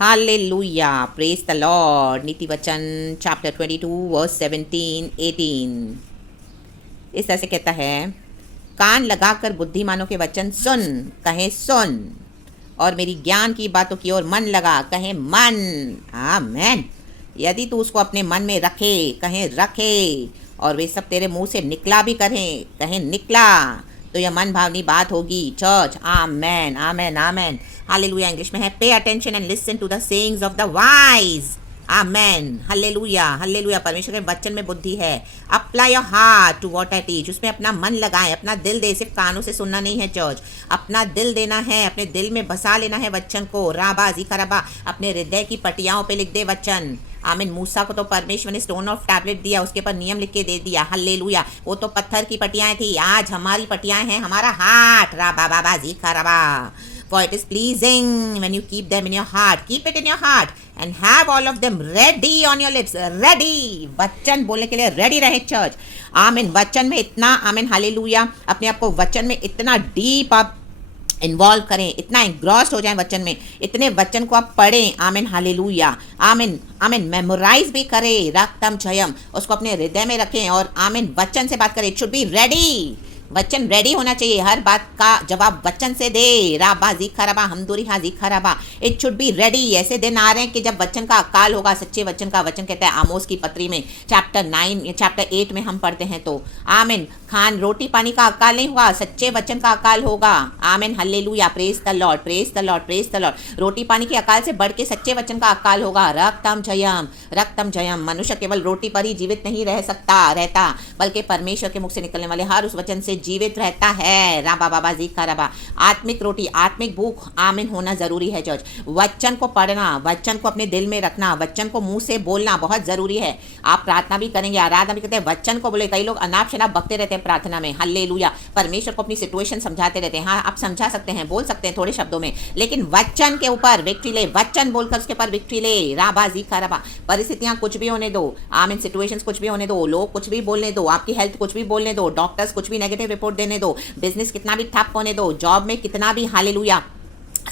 Hallelujah. Praise the Lord. नीति वचन chapter 22 verse 17 18 इस तरह से कहता है, कान लगाकर बुद्धिमानों के वचन सुन, कहे सुन, और मेरी ज्ञान की बातों की ओर मन लगा, कहे मन। आमेन। यदि तू उसको अपने मन में रखे, कहे रखे, और वे सब तेरे मुंह से निकला भी करें, कहे निकला, तो यह मन भावनी बात होगी। Church, amen amen amen. Hallelujah. English में है, pay attention and listen to the sayings of the wise. Amen. Hallelujah hallelujah. परमेश्वर के वचन में बुद्धि है। Apply your heart to what I teach. उसमें अपना मन लगाएं, अपना दिल दे। सिर्फ कानों से सुनना नहीं है चर्च, अपना दिल देना है, अपने दिल में बसा लेना है वचन को। राबा जीखा, अपने हृदय की पटियाओं पे लिख दे वचन। आमीन। मूसा को तो परमेश्वर ने स्टोन ऑफ टैबलेट दिया, उसके पर नियम लिख के दे दिया। हल्लेलुया। वो तो पत्थर की पटियाएं थी, आज हमारी पटियाएं हैं, हमारा heart. राबा Baba जीखा rava. For it is pleasing when you keep them in your heart. Keep it in your heart and have all of them ready on your lips. Ready. वचन बोलने के लिए रेडी रहे चर्च। आमीन। वचन में इतना, आमीन हालेलुया, अपने आप को वचन में इतना डीप आप इन्वॉल्व करें, इतना एंग्रॉस्ड हो जाए वचन में, इतने वचन को आप पढ़ें। आमीन हालेलुया। आमीन आमीन। मेमोराइज भी करें, रक्तम जयम, उसको अपने हृदय में रखें और आमीन वचन से बात करें। It should B ready. वचन रेडी होना चाहिए, हर बात का जवाब वचन से दे। राबा जीखा रबा, हमदुरी हा जीखा रबा। It should be ready. ऐसे दिन आ रहे हैं कि जब वचन का अकाल होगा, सच्चे वचन का। वचन कहता है आमोस की पत्री में चैप्टर 8 में हम पढ़ते हैं तो आमीन, खान रोटी पानी का अकाल नहीं हुआ, सच्चे वचन का अकाल होगा। Amen hallelujah. Praise the Lord praise the Lord praise the lord. रोटी पानी के अकाल से बढ़ के सच्चे वचन का अकाल होगा। रक्तम जयम रक्तम जयम। मनुष्य केवल रोटी पर ही जीवित नहीं रहता, बल्कि परमेश्वर के मुख से निकलने वाले हर उस वचन से जीवित रहता है। राबा बाबा जीखा रबा। आत्मिक रोटी, आत्मिक भूख आमीन होना जरूरी है चर्च। वचन को पढ़ना, वचन को अपने दिल में रखना, वचन को मुंह से बोलना बहुत जरूरी है। आप प्रार्थना भी करेंगे, आराधना भी करते हैं, वचन को बोले। कई लोग अनाप शनाप बकते रहते हैं प्रार्थना में। हल्लेलुया। परमेश्वर को अपनी सिचुएशन समझाते रहते हैं। हाँ, आप समझा सकते हैं, बोल सकते हैं थोड़े शब्दों में, लेकिन वचन के ऊपर विक्ट्री ले। वचन बोलकर उसके ऊपर विक्ट्री ले। राबा जीखा रबा। परिस्थितियां कुछ भी होने दो, आमीन, सिचुएशंस कुछ भी होने दो, लोग कुछ भी बोलने दो, आपकी हेल्थ कुछ भी बोलने दो, डॉक्टर्स कुछ भी नेगेटिव रिपोर्ट देने दो, बिजनेस कितना भी ठप होने दो, जॉब में कितना भी हालेलुया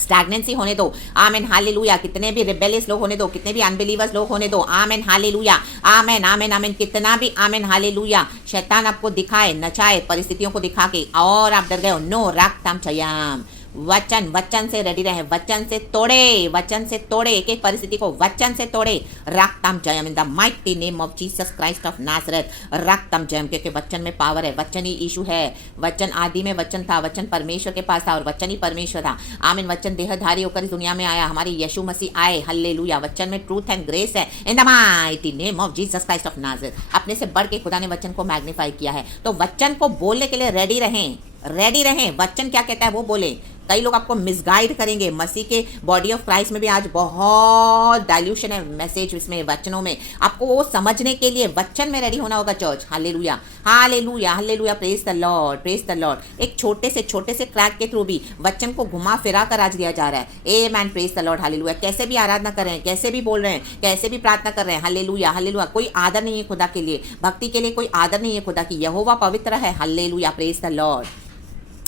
स्टैग्नेंसी होने दो। Amen hallelujah. कितने भी रिबेलियस लोग होने दो, कितने भी अनबिलीवर्स लोग होने दो। Amen hallelujah. Amen amen amen. कितना भी आमेन हालेलुया शैतान आपको दिखाए, नचाए, परिस्थितियों को दिखा के, और आप डर गए हो, नो रक्तम चयाम। वचन से रेडी रहे, वचन से तोड़े, वचन से तोड़े, एक एक परिस्थिति को वचन से तोड़े। रक्तम जयम in the mighty name of Jesus Christ of Nazareth. रक्तम जयम, क्योंकि वचन में पावर है, वचन ही यीशु है। वचन आदि में वचन था, वचन परमेश्वर के पास था और वचन ही परमेश्वर था। आमीन। वचन देहधारी होकर इस दुनिया में आया, हमारे यीशु मसीह आए। हल्लेलुया। वचन में ट्रूथ एंड ग्रेस है। In the mighty name of Jesus Christ of Nazareth. अपने से बढ़ के खुदा ने वचन को मैग्नीफाई किया है, तो वचन को बोलने के लिए रेडी रहें, रेडी रहें। वचन क्या कहता है वो बोले। कई लोग आपको मिसगाइड करेंगे। मसीह के बॉडी ऑफ क्राइस्ट में भी आज बहुत डाइल्यूशन है मैसेज इसमें, वचनों में। आपको वो समझने के लिए वचन में रेडी होना होगा church. Hallelujah hallelujah hallelujah. Praise the Lord praise the Lord. एक छोटे से क्रैक के थ्रू भी वचन को घुमा फिरा कर आज दिया जा रहा है। A man praise the Lord hallelujah. कैसे भी आराधना कर रहे हैं, कैसे भी बोल रहे हैं, कैसे भी प्रार्थना कर रहे हैं, हालेलुया हालेलुया। कोई आदर नहीं है खुदा के लिए, भक्ति के लिए कोई आदर नहीं है खुदा की। यहोवा पवित्र है। Hallelujah praise the Lord.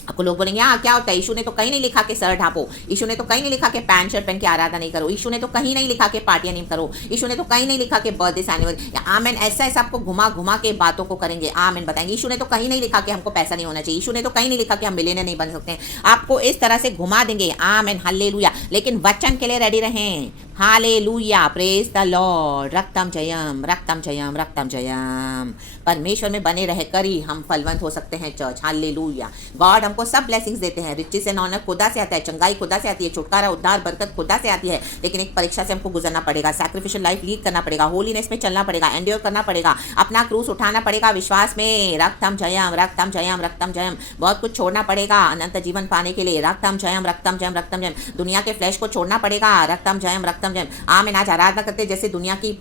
आपको लोग बोलेंगे हाँ क्या होता है, यीशु ने तो कहीं नहीं लिखा के सर ढापो, यीशु ने तो कहीं नहीं लिखा के पैंट शर्ट पहन के आराधना नहीं करो, यीशु ने तो कहीं नहीं लिखा के पार्टियां नहीं करो, यीशु ने तो कहीं नहीं लिखा के बर्थडे एनिवर्सरी। आमेन। ऐसा ऐसा आपको घुमा घुमा के बातों को करेंगे। आमेन बताएंगे। यीशु ने तो कहीं नहीं लिखा कि हमको पैसा नहीं होना चाहिए, यीशु ने तो कहीं नहीं लिखा कि हम मिलियनेयर नहीं बन सकते हैं। आपको इस तरह से घुमा देंगे। Amen hallelujah. लेकिन वचन के लिए रेडी रहें। हालेलुया। Praise the lord. रक्तम जयम रक्तम जयम रक्तम जयम। परमेश्वर में बने रहकर ही हम फलवंत हो सकते हैं चर्च। हालेलुया। गॉड हमको सब ब्लेसिंग्स देते हैं। रिचेस एंड ऑनर खुदा से आता है, चंगाई खुदा से आती है, छुटकारा उद्धार बरकत खुदा से आती है, लेकिन एक परीक्षा से हमको गुजरना पड़ेगा। सैक्रिफिशियल लाइफ लीड करना पड़ेगा, होलीनेस में चलना पड़ेगा, एंड्योर करना पड़ेगा, अपना क्रूस उठाना पड़ेगा विश्वास में। रक्तम जयम रक्तम जयम रक्तम जयम। बहुत कुछ छोड़ना पड़ेगा अनंत जीवन पाने के लिए। रक्तम जयम रक्तम जयम रक्तम जयम। दुनिया के फ्लैश को छोड़ना पड़ेगा। रक्तम जयम रक्तम जयम। आमीन। आज आराधना करते जैसे दुनिया की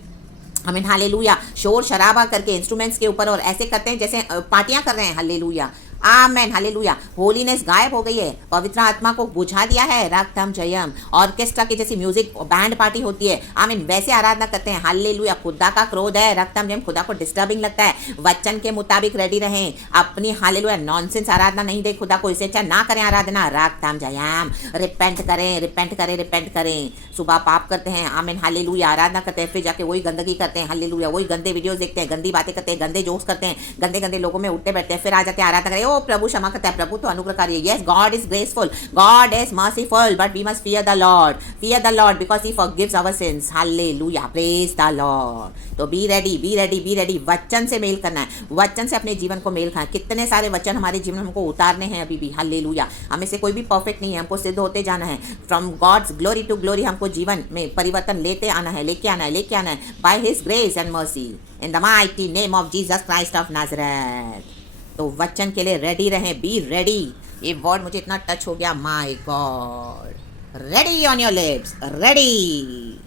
आमीन हालेलुया शोर शराबा करके इंस्ट्रूमेंट्स के ऊपर, और ऐसे करते हैं जैसे पार्टियां कर रहे हैं। हालेलुया। Amen hallelujah. होलीनेस गायब हो गई है, पवित्र आत्मा को बुझा दिया है। रक्तम जयम। ऑर्केस्ट्रा की जैसी म्यूजिक बैंड पार्टी होती है, आमीन, वैसे आराधना करते हैं। हालेलुया। खुदा का क्रोध है, रक्तम जयम, खुदा को डिस्टर्बिंग लगता है। वचन के मुताबिक रेडी रहें, अपनी हालेलुया नॉनसेंस आराधना नहीं दे खुदा को, इससे अच्छा ना करें आराधना। रक्तम जयम। रिपेंट करें, रिपेंट करें, रिपेंट करें। सुबह पाप करते हैं, आमीन हालेलुया, आराधना करते हैं, फिर जाके वही गंदगी करते हैं। हालेलुया। वही गंदे वीडियोस देखते हैं, गंदी बातें करते हैं, गंदे जोक्स करते हैं, गंदे गंदे लोगों में उठते बैठते हैं, फिर आ जाते हैं आराधना करें। ओ प्रभु क्षमा करता है, प्रभु तो अनुग्रहकारी है। Yes, God is graceful, God is merciful, but we must fear the lord, fear the lord because he forgives our sins. Hallelujah, praise the lord. तो be ready, be ready, be ready. वचन से mail करना है, वचन से अपने जीवन को मेल खाएं। कितने सारे वचन हमारे जीवन में हमको उतारने हैं अभी भी। हालेलुया। हमें से कोई भी परफेक्ट नहीं है, हमको सिद्ध होते जाना है। From God's glory to glory हमको जीवन में परिवर्तन लेते आना है, लेके आना है, लेके आना है, by his grace and mercy, in the mighty name of Jesus Christ of Nazareth. तो वचन के लिए रेडी रहें, बी रेडी। ये वर्ड मुझे इतना टच हो गया, my God. Ready on your lips, ready.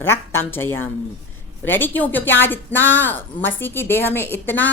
रक्तम जयम। रेडी क्यों? क्योंकि आज इतना मसीह की देह में इतना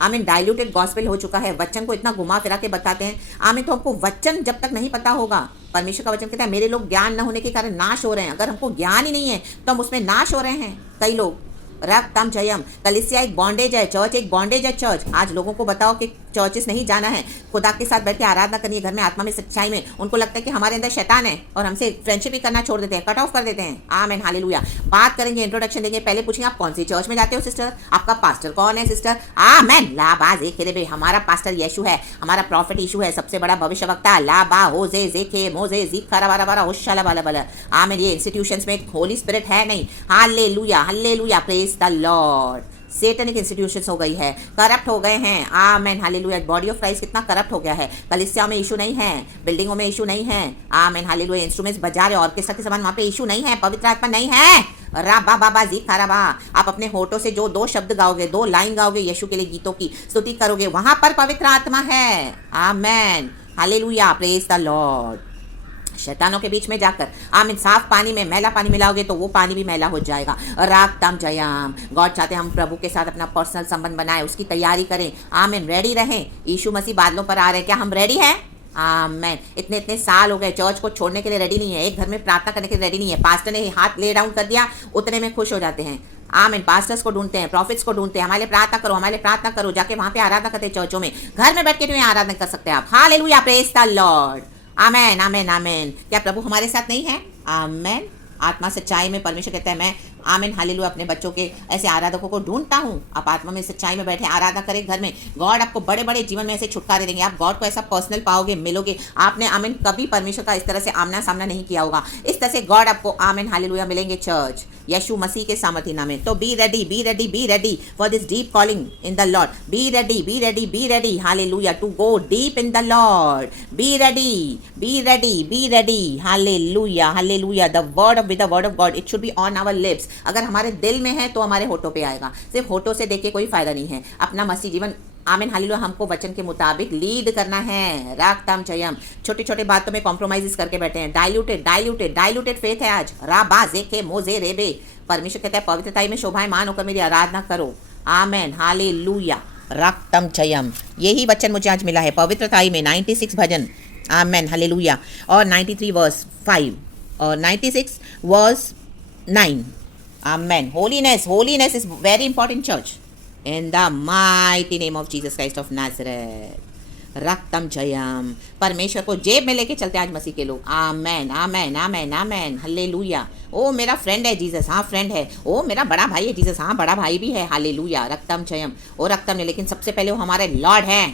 आमीन डाइल्यूटेड गॉस्पेल हो चुका है, वचन को इतना घुमा फिरा के बताते हैं। आमीन। तो हमको वचन जब तक नहीं पता होगा, परमेश्वर का वचन कहता है मेरे लोग ज्ञान न होने के कारण नाश हो रहे हैं। अगर हमको ज्ञान ही नहीं है तो हम उसमें नाश हो रहे हैं कई लोग। रक्तम जयम। कलीसिया एक बॉन्डेज है, चर्च एक बॉन्डेज है। चर्च आज लोगों को बताओ कि चर्चेस नहीं जाना है, खुदा के साथ बैठ के आराधना करनी है घर में, आत्मा में, सच्चाई में। उनको लगता है कि हमारे अंदर शैतान है और हमसे फ्रेंडशिप भी करना छोड़ देते हैं, कट ऑफ कर देते हैं। आमीन हालेलुया। बात करेंगे, इंट्रोडक्शन देंगे। पहले पूछेंगे आप कौन सी चर्च में जाते हो सिस्टर, आपका पास्टर कौन है सिस्टर। आमीन। लाबाज एखे, हमारा पास्टर यीशु है, हमारा प्रॉफिट यीशु है, सबसे बड़ा भविष्यवक्ता। लाबा होजे जेखे मोजे जी खरा बारा बारा होशाला बाला बाला। आमीन। ये इंस्टीट्यूशंस में होली स्पिरिट है नहीं। Hallelujah, hallelujah, praise the Lord. Satinique institutions हो गई है, करप्ट हो गए हैं। Amen hallelujah. Body of Christ कितना करप्ट हो गया है। कलीसिया में इशू नहीं है, बिल्डिंगों में इशू नहीं है। Amen hallelujah. इंस्ट्रूमेंट्स बजा रहे, ऑर्केस्ट्रा के समान वहाँ पे इशू नहीं है, पवित्र आत्मा नहीं है। राबा बाबा जी खराबा। आप अपने होठों से जो 2 शब्द गाओगे, 2 लाइन गाओगे यीशु के लिए, गीतों की स्तुति करोगे, वहां पर पवित्र आत्मा है। Amen hallelujah, praise the lord. शैतानों के बीच में जाकर आमीन साफ पानी में मैला पानी मिलाओगे तो वो पानी भी मैला हो जाएगा। रागतम जयम। गॉड चाहते हैं हम प्रभु के साथ अपना पर्सनल संबंध बनाएं, उसकी तैयारी करें। आमीन। रेडी रहें। यीशु मसीह बादलों पर आ रहे हैं, क्या हम रेडी हैं? आमीन। इतने इतने साल हो गए, चर्च को छोड़ने के लिए रेडी नहीं है, एक घर में प्रार्थना करने के लिए रेडी नहीं है। पास्टर ने हाथ ले डाउन कर दिया, उतने में खुश हो जाते हैं। आमीन। पास्टर्स को ढूंढते हैं, प्रॉफिट्स को ढूंढते हैं, हमारे लिए प्रार्थना करो, हमारे लिए प्रार्थना करो। जाके वहां पे आराधना करते हैं चर्चों में, घर में बैठ के आराधना कर सकते हैं आप। Hallelujah, praise the lord. Amen, amen, amen. क्या प्रभु हमारे साथ नहीं है? आमेन। आत्मा सच्चाई में परमेश्वर कहता है मैं आमीन हालेलुया अपने बच्चों के ऐसे आराधकों को ढूंढता हूँ। आप आत्मा में सच्चाई में बैठे आराधना करें घर में, गॉड आपको बड़े बड़े जीवन में ऐसे छुटकारे देंगे। आप गॉड को ऐसा पर्सनल पाओगे, मिलोगे। आपने आमीन कभी परमेश्वर का इस तरह से आमना सामना नहीं किया होगा। इस तरह से गॉड आपको आमीन हालेलुया मिलेंगे चर्च यीशु मसीह के सामर्थ्य नाम में। तो be ready, be ready, be ready for this deep calling in the Lord. Be ready, be ready, be ready hallelujah to go deep in the Lord. Be ready, be ready, be ready hallelujah, hallelujah. The word of with the word of God it should be on our lips. अगर हमारे दिल में है तो हमारे होठों पे आएगा, सिर्फ होठों से देख के कोई फायदा नहीं है। अपना मसीह जीवन आमीन हालेलुया हमको वचन के मुताबिक लीड करना है। रागतम जयम। छोटे छोटे बातों में कॉम्प्रोमाइज करके बैठे हैं। डाइल्यूटेड डाइल्यूटेड डाइल्यूटेड फेथ है आज। राबा जेके मोजे रेबे। परमेश्वर कहता है पवित्रता में शोभायमान होकर मेरी आराधना करो। Amen hallelujah. रागतम जयम। यही वचन मुझे आज मिला है पवित्रता में 96 भजन। Amen hallelujah. और 93 वर्स 5 और 96 verse 9। Amen. Holiness, holiness is very important, church. In the mighty name of Jesus Christ of Nazareth. रक्तम जयम। परमेश्वर को जेब में लेके चलते हैं आज मसीह के लोग। आमेन, आमेन, आमेन, आमेन, हालेलुया। ओ मेरा फ्रेंड है जीसस, हाँ फ्रेंड है। ओ मेरा बड़ा भाई है जीसस, हाँ बड़ा भाई भी है। हालेलुया। रक्तम जयम। ओ रक्तम ने, लेकिन सबसे पहले वो हमारे लॉर्ड हैं।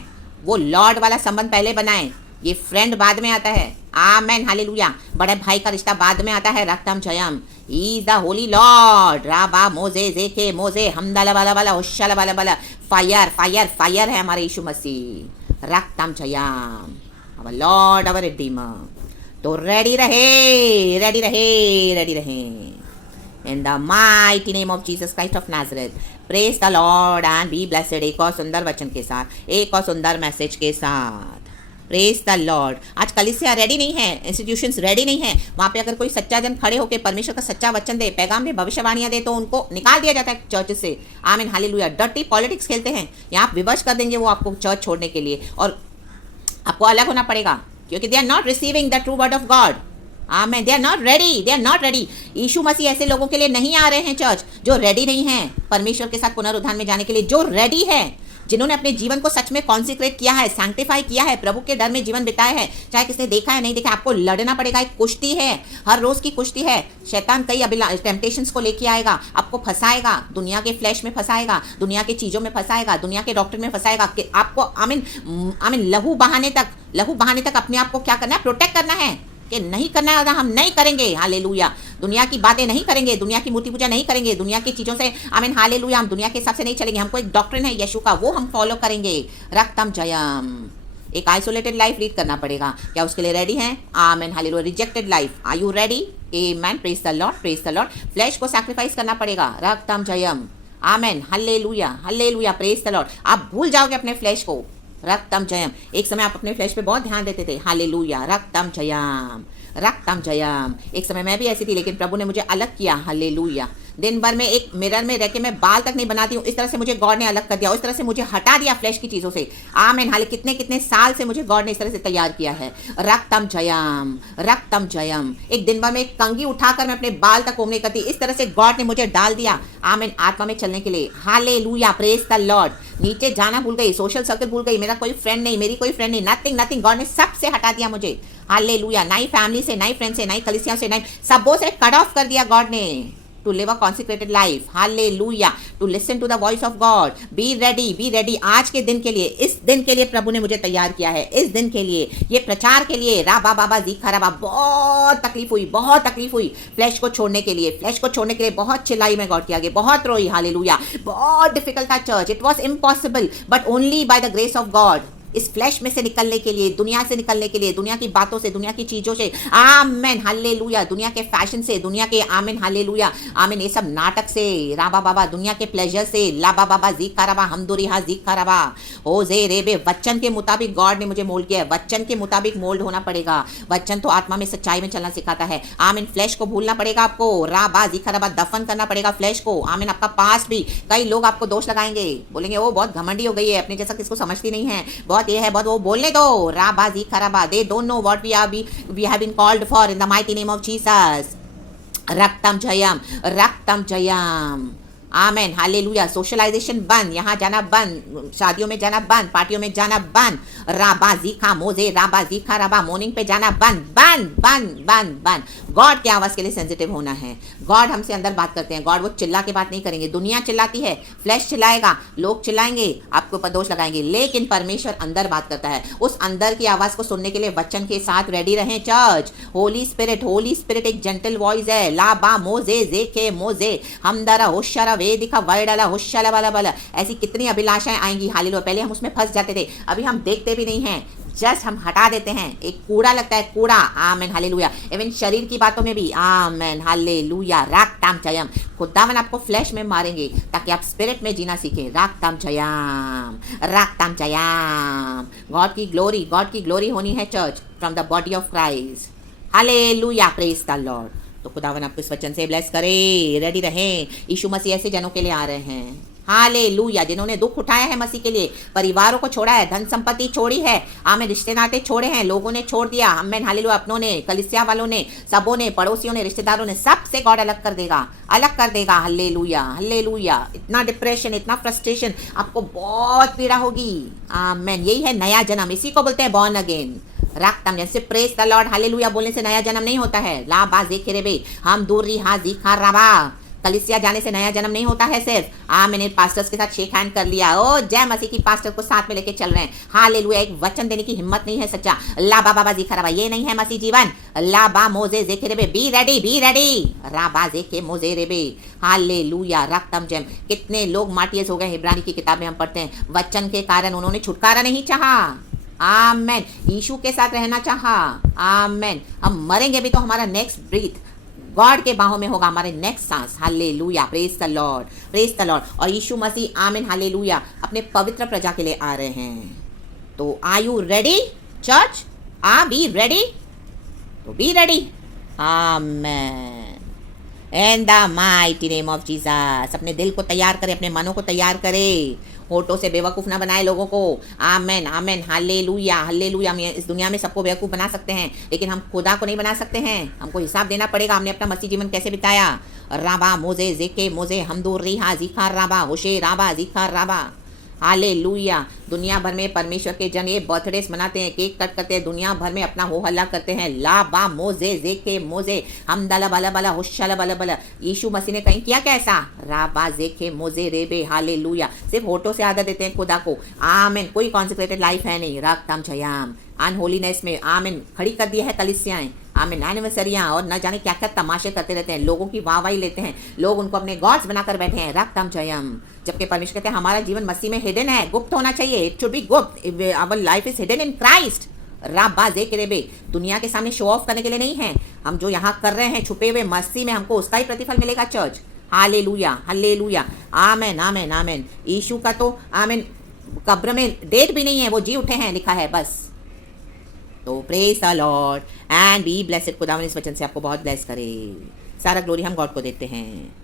वो लॉर्ड वाला संबंध पहले बनाएं, ये फ्रेंड बाद में आता है। Amen hallelujah. बड़े भाई का रिश्ता बाद में आता है। रक्तम जयम। ही द होली लॉर्ड। राबा मोजे जेके मोजे हमदाला वाला वाला होशाला वाला वाला। फायर फायर फायर है हमारे यीशु मसीह। रक्तम जयम। Our Lord, our redeemer. तो रेडी रहे, रेडी रहे, रेडी रहे। In the mighty name of Jesus Christ of Nazareth. Praise the Lord and be blessed. एक और सुंदर वचन के साथ, एक और सुंदर मैसेज के साथ। Praise the Lord. आज कलीसिया रेडी नहीं है, इंस्टीट्यूशंस रेडी नहीं है। वहाँ पे अगर कोई सच्चा जन खड़े होकर परमेश्वर का सच्चा वचन दे, पैगाम दे, भविष्यवाणियां दे, तो उनको निकाल दिया जाता है चर्च से। आमीन हालेलुया। डर्टी पॉलिटिक्स खेलते हैं, यहाँ आप विवश कर देंगे वो आपको चर्च छोड़ने के लिए। और आपको अलग होना पड़ेगा, क्योंकि they are not receiving the true word of God. Amen, they are not ready, they are not ready. यीशु मसीह ऐसे लोगों के लिए नहीं आ रहे हैं चर्च जो रेडी नहीं हैं परमेश्वर के साथ पुनरुत्थान में जाने के लिए, जो रेडी है, जिन्होंने अपने जीवन को सच में कॉन्सिक्रेट किया है, सैंक्टिफाई किया है, प्रभु के डर में जीवन बिताया है, चाहे किसने देखा है नहीं देखा। आपको लड़ना पड़ेगा, एक कुश्ती है, हर रोज की कुश्ती है। शैतान कई टेम्पटेशंस को लेके आएगा, आपको फंसाएगा, दुनिया के फ्लैश में फंसाएगा, दुनिया की चीजों में फंसाएगा, दुनिया के डॉक्टर में फंसाएगा कि आपको आमीन लहू बहाने तक अपने आप को क्या करना है, प्रोटेक्ट करना है कि नहीं करना है, हम नहीं करेंगे। हालेलुया, दुनिया की बातें नहीं करेंगे, दुनिया की मूर्ति पूजा नहीं करेंगे, दुनिया की चीजों से आमीन हालेलुया, हम दुनिया के हिसाब से नहीं चलेंगे। हमको एक डॉक्ट्रिन है यीशु का, वो हम फॉलो करेंगे। रक्तम जयम, एक आइसोलेटेड लाइफ लीड करना पड़ेगा। क्या उसके लिए रेडी हैं? आमीन hallelujah. Rejected life, are you ready? Amen, praise the Lord, praise the Lord. Flesh को सैक्रिफाइस करना पड़ेगा। रक्तम जयम, आमीन hallelujah, hallelujah, praise the Lord. आप भूल जाओगे अपने फ्लैश को। रक्तम जयम, एक समय आप अपने फ्लैश पे बहुत ध्यान देते थे। हालेलुया, रक्तम जयम, रक्तम जयम। एक समय मैं भी ऐसी थी, लेकिन प्रभु ने मुझे अलग किया। हालेलुया। दिन भर में एक मिरर में रह के मैं बाल तक नहीं बनाती हूँ, इस तरह से मुझे गॉड ने अलग कर दिया, इस तरह से मुझे हटा दिया फ्लैश की चीजों से। आमीन, हाले कितने कितने साल से मुझे गॉड ने इस तरह से तैयार किया है। रक्तम जयम, रक्तम जयम। एक दिन भर में एक कंघी उठाकर मैं अपने बाल तक कोमने करती, इस तरह से गॉड ने मुझे डाल दिया। आमीन, आत्मा में चलने के लिए। Hallelujah, praise the Lord. नीचे जाना भूल गई, सोशल सर्कल भूल गई, मेरा कोई फ्रेंड नहीं, मेरी कोई फ्रेंड नहीं, नथिंग नथिंग। गॉड ने सबसे हटा दिया मुझे। हालेलुया, नई फैमिली से, नई फ्रेंड से, नई कलीसिया से, नई सबों से कट ऑफ कर दिया गॉड ने। to live a consecrated life, hallelujah, to listen to the voice of God, be ready, be ready। आज के दिन के लिए, इस दिन के लिए प्रभु ने मुझे तैयार किया है, इस दिन के लिए, ये प्रचार के लिए। राबा बाबा जीखा राबा, बहुत तकलीफ हुई, बहुत तकलीफ हुई फ्लैश को छोड़ने के लिए, फ्लैश को छोड़ने के लिए बहुत चिल्लाई मैं गॉड के आगे, बहुत रोई। हालेलुया, बहुत डिफिकल्ट था church, it was impossible, but only by the grace of God. इस फ्लैश में से निकलने के लिए, दुनिया से निकलने के लिए, दुनिया की बातों से, दुनिया की चीजों से, आमेन हालेलुया, दुनिया के फैशन से, दुनिया के आमीन हालेलुया, आमीन ये सब नाटक से, राबा बाबा, दुनिया के प्लेजर से, लाबा बाबा जीका रबा, हमदुरी हा जीका रबा, ओ जे रेबे। वचन के मुताबिक गॉड ने मुझे मोल्ड किया है, वचन के मुताबिक मोल्ड होना पड़ेगा। वचन तो आत्मा में सच्चाई में चलना सिखाता है। आमीन, फ्लैश को भूलना पड़ेगा आपको, राबा जीका रबा, दफन करना पड़ेगा फ्लैश को। आमीन, आपका पास भी, कई लोग आपको दोष लगाएंगे, बोलेंगे वो बहुत घमंडी हो गई है, अपने जैसा किसको समझती नहीं है, बहुत ये है, बहुत वो, बोलने दो। राबाजी खराबा, they don't know what we have been called for in the mighty name of Jesus. रक्तम जयम, रक्तम जयम, आमेन हालेलुया। सोशलाइजेशन बंद, यहाँ जाना बंद, शादियों में जाना बंद, पार्टियों में जाना बंद। राबा जीखा मोजे, राबा जीखा राबा, मॉर्निंग पे जाना बंद, बंद बंद बंद बंद। गॉड की आवाज़ के लिए सेंसिटिव होना है। गॉड हमसे अंदर बात करते हैं, गॉड वो चिल्ला के बात नहीं करेंगे। दुनिया चिल्लाती है, फ्लैश चिल्लाएगा, लोग चिल्लाएंगे, आपके ऊपर दोष लगाएंगे, लेकिन परमेश्वर अंदर बात करता है। उस अंदर की आवाज़ को सुनने के लिए वचन के साथ रेडी रहें चर्च। होली स्पिरिट एक जेंटल वॉइस है। ला बा मोजे जेके मोजे, हमदरा होशरा वेदिका वाइडला होशला वाला वाला। ऐसी कितनी अभिलाषाएं आएंगी। हालेलुया, पहले हम उसमें फंस जाते थे, अभी हम देखते भी नहीं हैं, जस्ट हम हटा देते हैं। एक कूड़ा लगता है, कूड़ा। Amen hallelujah. इवन शरीर की बातों में भी, आमेन हालेलुया। राक्ताम जयम, खुदावन आपको फ्लैश में मारेंगे ताकि आप स्पिरिट में जीना सीखें। राक्ताम जयम, राक्ताम जयम। गॉड की ग्लोरी होनी है church, from the body of Christ. Hallelujah, praise the lord. तो खुदावन आपको इस वचन से ब्लेस करे। रेडी रहें, यीशु मसीह ऐसे जनों के लिए आ रहे हैं, हालेलुया, जिन्होंने दुख उठाया है मसीह के लिए, परिवारों को छोड़ा है, धन संपत्ति छोड़ी है, हमें रिश्ते नाते छोड़े हैं, लोगों ने छोड़ दिया। हमें हालेलुया, अपनों ने, कलिसिया वालों ने, सबों ने, पड़ोसियों ने, रिश्तेदारों ने, सबसे गॉड अलग कर देगा, अलग कर देगा। Hallelujah, hallelujah. इतना डिप्रेशन, इतना फ्रस्ट्रेशन, आपको बहुत पीड़ा होगी। आमेन, यही है नया जन्म, इसी को बोलते हैं बॉर्न अगेन। रक्तम जैसे प्रेज द लॉर्ड हालेलुया बोलने से नया जन्म नहीं होता है। ला बा जेखे रे बे, हम दूर री हा जीखा रबा। कलिसिया जाने से नया जन्म नहीं होता है सिर्फ। मैंने पास्टर्स के साथ शेक हैंड कर लिया, ओ जय मसीह की, पास्टर को साथ में लेके चल रहे हैं। हालेलुया, एक वचन देने की हिम्मत नहीं है सच्चा। ला बा बाबा जीखा रबा, ये नहीं है मसीह जीवन। ला बा मोजे जेखे रे बे, बी रेडी, बी रेडी। रा बा जेखे मोजे रे बे, हालेलुया। रक्तम जयम। कितने लोग मार्टियर्स हो गए, इब्रानी की किताब में हम पढ़ते हैं, वचन के कारण उन्होंने छुटकारा नहीं चाहा। आमेन, यीशु के साथ रहना चाहा। आमेन, हम मरेंगे भी तो हमारा नेक्स्ट ब्रीथ गॉड के बाहों में होगा, हमारे नेक्स्ट सांस। Hallelujah, praise the Lord, praise the Lord. और यीशु मसीह आमीन हालेलुया अपने पवित्र प्रजा के लिए आ रहे हैं। तो are you ready church? Be ready, तो be ready. Amen. In the mighty name of Jesus. अपने दिल को तैयार करे, अपने मनों को तैयार करे, होठों से बेवकूफ़ ना बनाए लोगों को। आमेन आमेन, हालेलुया हालेलुया। हम इस दुनिया में सबको बेवकूफ़ बना सकते हैं, लेकिन हम खुदा को नहीं बना सकते हैं। हमको हिसाब देना पड़ेगा, हमने अपना मसीह जीवन कैसे बिताया। राबा मोजे जेके मोजे हमदूर रिहा जीखा राबा होशे राबा जीखा राबा। हालेलुया। दुनिया भर में परमेश्वर के जन ये बर्थडेज मनाते हैं, केक कट करते हैं, दुनिया भर में अपना हो हल्ला करते हैं। ला बा मोजे जेके मोजे हम दला बला बला हुशाला बला बला। यीशु मसीह ने कहीं किया क्या ऐसा? रा बा जेके मोजे रेबे। हालेलुया। सिर्फ होठों से आदर देते हैं खुदा को। आमीन। कोई कॉन्सेक्रेटेड लाइफ है नहीं। रक्तम छयाम अनहोलीनेस में आमीन खड़ी कर दिया है कलिसियाएं। आमीन। एनिवर्सरियाँ और न जाने क्या क्या तमाशे करते रहते हैं, लोगों की वाहवाही लेते हैं, लोग उनको अपने गॉड्स बनाकर बैठे हैं। रक्तम जयम। जबकि परमेश्वर कहते हैं हमारा जीवन मसीह में हिडन है, गुप्त होना चाहिए। इट शुड बी गुप्त। Our life is hidden in Christ. राबाजे के रेबे। दुनिया के सामने शो ऑफ करने के लिए नहीं है। हम जो यहाँ कर रहे हैं छुपे हुए मसीह में, हमको उसका ही प्रतिफल मिलेगा church. Hallelujah hallelujah. Amen amen amen. यीशु का तो आमेन कब्र में डेट भी नहीं है, वो जी उठे हैं लिखा है बस। तो praise the Lord and be blessed. खुदावन इस वचन से आपको बहुत ब्लेस करे। सारा ग्लोरी हम गॉड को देते हैं।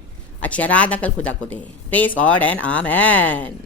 अच्छी आराधना कल खुदा को दे। Praise God and amen.